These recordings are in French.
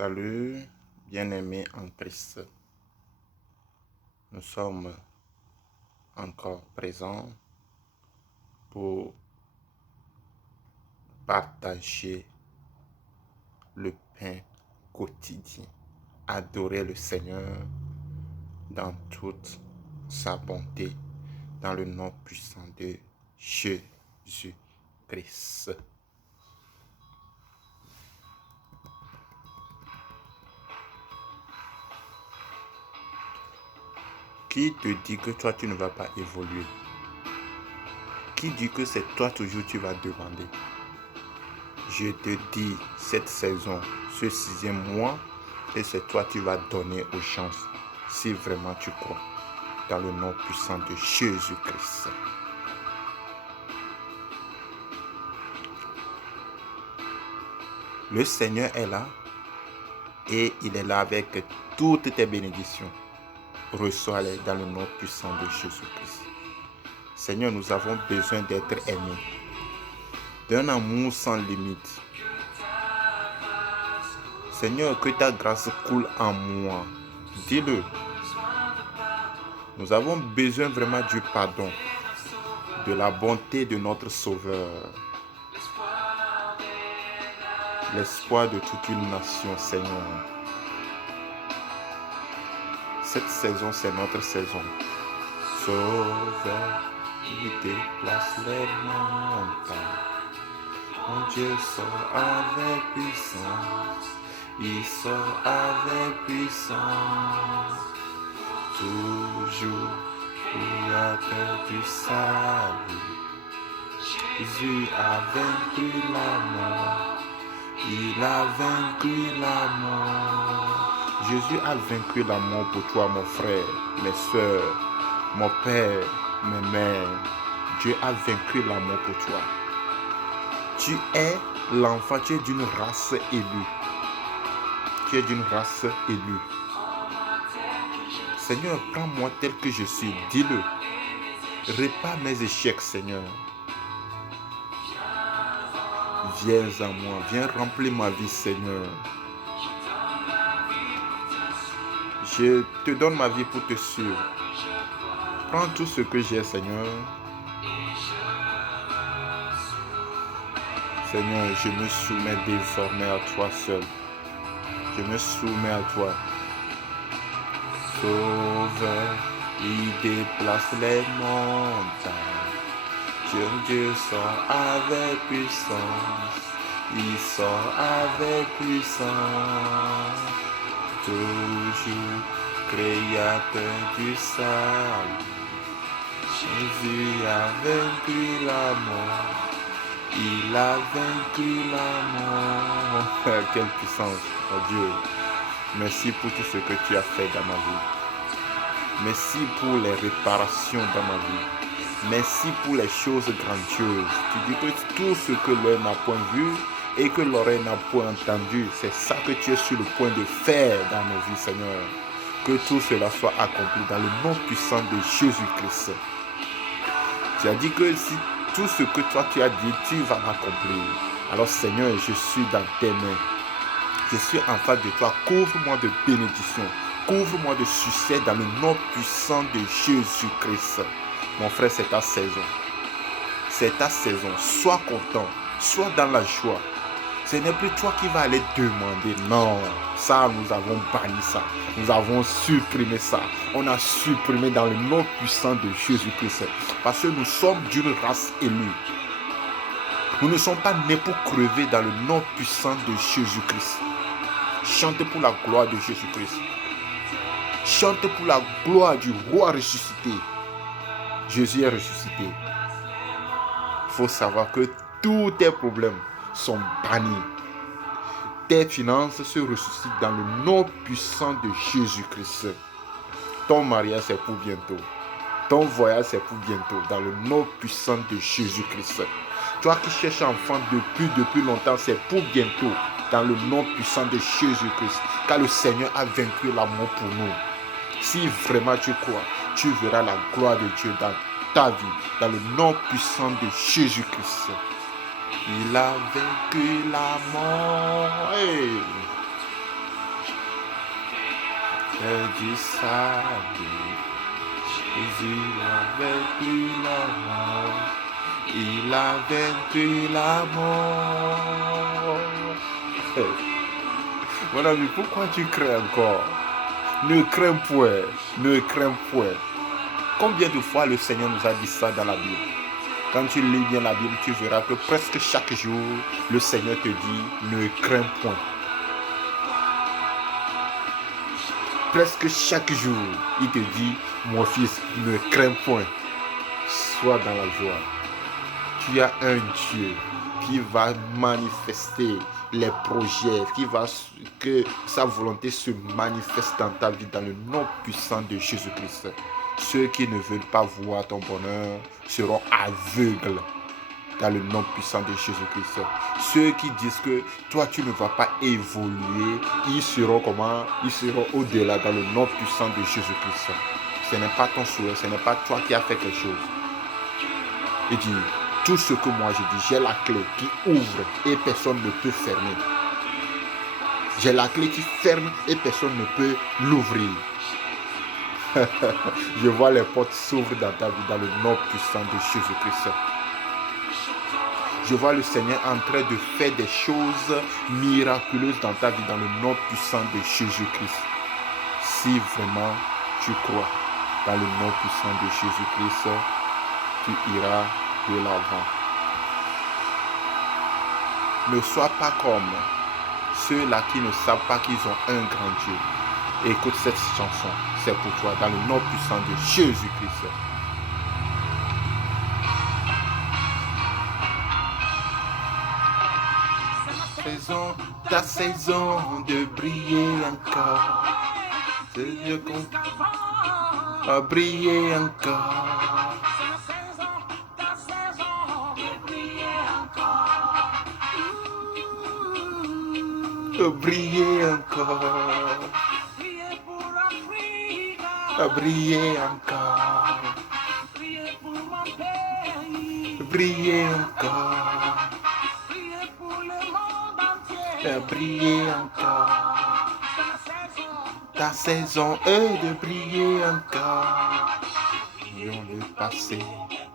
Salut, bien-aimés en Christ. Nous sommes encore présents pour partager le pain quotidien, adorer le Seigneur dans toute sa bonté, dans le nom puissant de Jésus-Christ. Qui te dit que toi tu ne vas pas évoluer? Qui dit que c'est toi toujours tu vas demander? Je te dis, cette saison, ce 6e mois, et c'est toi qui vas donner aux chances, si vraiment tu crois, dans le nom puissant de Jésus-Christ. Le Seigneur est là, et il est là avec toutes tes bénédictions. Reçois-les dans le nom puissant de Jésus-Christ. Seigneur, nous avons besoin d'être aimés, d'un amour sans limite. Seigneur, que ta grâce coule en moi. Dis-le. Nous avons besoin vraiment du pardon, de la bonté de notre Sauveur. L'espoir de toute une nation, Seigneur. Cette saison, c'est notre saison. Sauveur, il déplace les montagnes. Mon Dieu sort avec puissance. Il sort avec puissance. Toujours créateur du salut. Jésus a vaincu la mort. Il a vaincu la mort. Jésus a vaincu la mort pour toi, mon frère, mes soeurs, mon père, mes mères. Dieu a vaincu la mort pour toi. Tu es l'enfant, tu es d'une race élue. Tu es d'une race élue. Seigneur, prends-moi tel que je suis. Dis-le. Répare mes échecs, Seigneur. Viens à moi. Viens remplir ma vie, Seigneur. Je te donne ma vie pour te suivre. Prends tout ce que j'ai, Seigneur. Seigneur, je me soumets désormais à toi seul. Je me soumets à toi. Sauveur, il déplace les montagnes. Dieu sort avec puissance. Il sort avec puissance. Toujours créateur du salut. Jésus a vaincu la mort. Il a vaincu la mort. Quelle puissance, oh Dieu. Merci pour tout ce que tu as fait dans ma vie. Merci pour les réparations dans ma vie. Merci pour les choses grandioses. Tu dis que tout ce que l'œil n'a point vu et que l'oreille n'a point entendu, c'est ça que tu es sur le point de faire dans nos vies, Seigneur. Que tout cela soit accompli dans le nom puissant de Jésus-Christ. Tu as dit que si tout ce que toi tu as dit, tu vas l'accomplir. Alors Seigneur, je suis dans tes mains. Je suis en face de toi. Couvre-moi de bénédictions. Couvre-moi de succès dans le nom puissant de Jésus-Christ. Mon frère, c'est ta saison. C'est ta saison. Sois content. Sois dans la joie. Ce n'est plus toi qui vas aller demander. Non, ça, nous avons banni ça. Nous avons supprimé ça. On a supprimé dans le nom puissant de Jésus-Christ. Parce que nous sommes d'une race élue. Nous ne sommes pas nés pour crever dans le nom puissant de Jésus-Christ. Chantez pour la gloire de Jésus-Christ. Chantez pour la gloire du roi ressuscité. Jésus est ressuscité. Il faut savoir que tous tes problèmes sont bannis. Tes finances se ressuscitent dans le nom puissant de Jésus-Christ. Ton mariage c'est pour bientôt. Ton voyage c'est pour bientôt. Dans le nom puissant de Jésus-Christ. Toi qui cherches un enfant depuis longtemps, c'est pour bientôt. Dans le nom puissant de Jésus-Christ. Car le Seigneur a vaincu la mort pour nous. Si vraiment tu crois, tu verras la gloire de Dieu dans ta vie. Dans le nom puissant de Jésus-Christ. Il a vaincu la mort. Hey. du salut. Jésus n'avait plus la mort. Il a vaincu la mort. Mon ami, pourquoi tu crains encore? Ne crains point, ne crains point. Combien de fois le Seigneur nous a dit ça dans la Bible? Quand tu lis bien la Bible, tu verras que presque chaque jour, le Seigneur te dit, ne crains point. Presque chaque jour, il te dit, mon fils, ne crains point. Sois dans la joie. Tu as un Dieu qui va manifester les projets, que sa volonté se manifeste dans ta vie dans le nom puissant de Jésus-Christ. Ceux qui ne veulent pas voir ton bonheur seront aveugles dans le nom puissant de Jésus-Christ. Ceux qui disent que toi tu ne vas pas évoluer, ils seront comment? Ils seront au-delà dans le nom puissant de Jésus-Christ. Ce n'est pas ton souhait, ce n'est pas toi qui as fait quelque chose. Il dit, tout ce que moi je dis, j'ai la clé qui ouvre et personne ne peut fermer. J'ai la clé qui ferme et personne ne peut l'ouvrir. Je vois les portes s'ouvrir dans ta vie dans le nom puissant de Jésus-Christ. Je vois le Seigneur en train de faire des choses miraculeuses dans ta vie dans le nom puissant de Jésus-Christ. Si vraiment tu crois dans le nom puissant de Jésus-Christ, tu iras de l'avant. Ne sois pas comme ceux-là qui ne savent pas qu'ils ont un grand Dieu. Écoute cette chanson, c'est pour toi, dans le nom puissant de Jésus-Christ. Ta saison de briller encore. C'est Dieu qu'on a brillé encore. Briller encore. Briller encore. Briller encore. Briller encore. Ta saison est de briller encore. Voyons le passé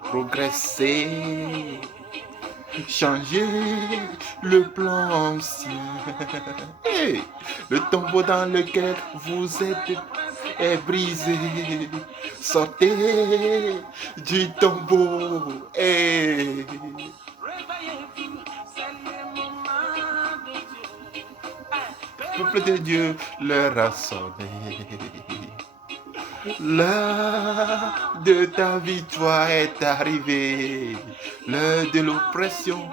progresser. Changer le plan ancien. Hey, le tombeau dans lequel vous êtes est brisé. Sortez du tombeau. Hey. Le peuple de Dieu leur a sonné. L'heure de ta victoire est arrivée. L'heure de l'oppression.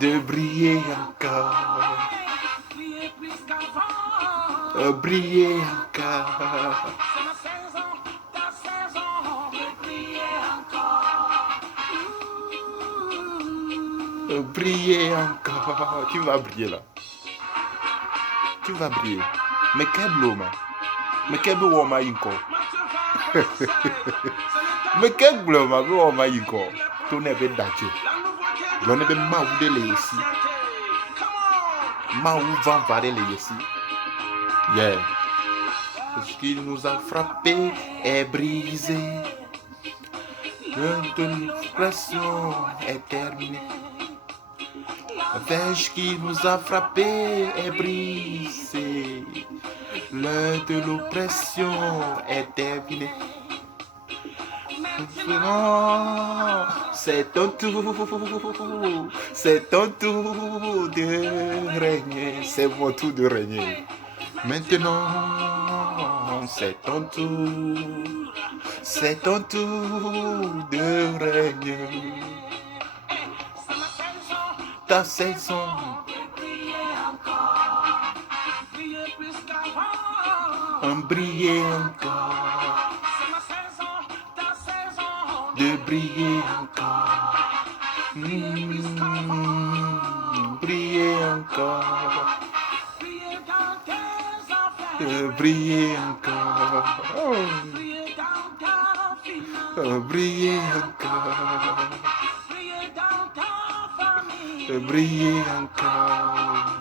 De briller encore. Briller encore. Briller encore. Tu vas briller là. Tu vas briller. Mais quel blôme. Mais quel blôme encore. Mais quel blôme encore. Tu n'es pas d'accord. L'on est bien maoudé les ici. Maou van varé les ici. Yeah. Ce qui nous a frappé est brisé. L'oppression est terminée. La verge qui nous a frappé est brisée. L'heure de l'oppression est terminée. Non, c'est ton tour. C'est ton tour de régner. C'est mon tour de régner. Maintenant, c'est ton tour. C'est ton tour de régner. Ta saison briller encore, de briller encore, briller encore, de briller encore, briller encore. Briller encore.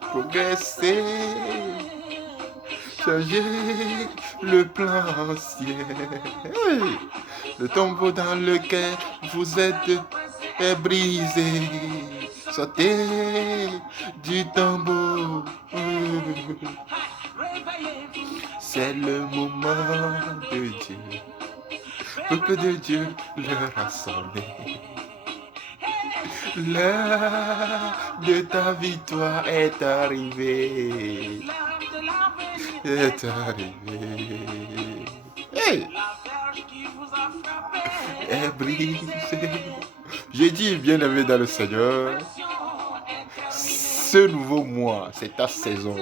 Progresser, changer le plan ancien. Hey. Le tombeau dans lequel vous êtes est brisé. Sortez du tombeau. C'est le moment de Dieu. Peuple de Dieu, l'heure a sonné. L'heure de ta victoire est arrivée. Est arrivée. Hey! Est brisée. J'ai dit, bien-aimé dans le Seigneur, ce nouveau mois, c'est ta saison.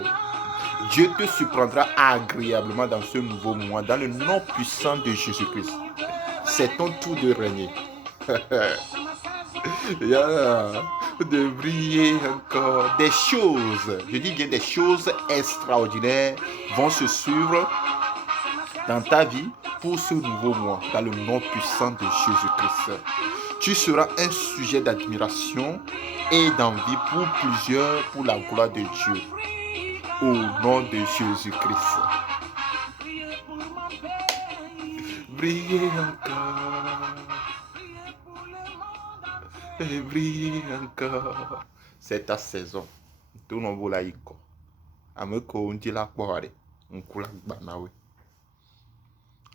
Dieu te surprendra agréablement dans ce nouveau mois, dans le nom puissant de Jésus-Christ. C'est ton tour de régner. De briller encore. Des choses, je dis bien des choses extraordinaires vont se suivre dans ta vie pour ce nouveau mois, dans le nom puissant de Jésus-Christ. Tu seras un sujet d'admiration et d'envie pour plusieurs, pour la gloire de Dieu. Au nom de Jésus-Christ. Brillez encore. Et brille encore. C'est ta saison. Tout le monde l'a dit. Ameko on dit la poire. On coule la banawe.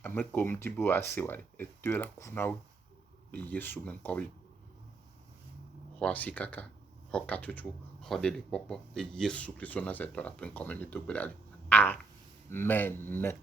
Ameko on dit bo asewale. Et tu la kunawe. Et Yesu men kobi. Hoasi kaka. Hokatuchu. Hodele popo. Et Yesu Christ on a cette heure après comme une Amen.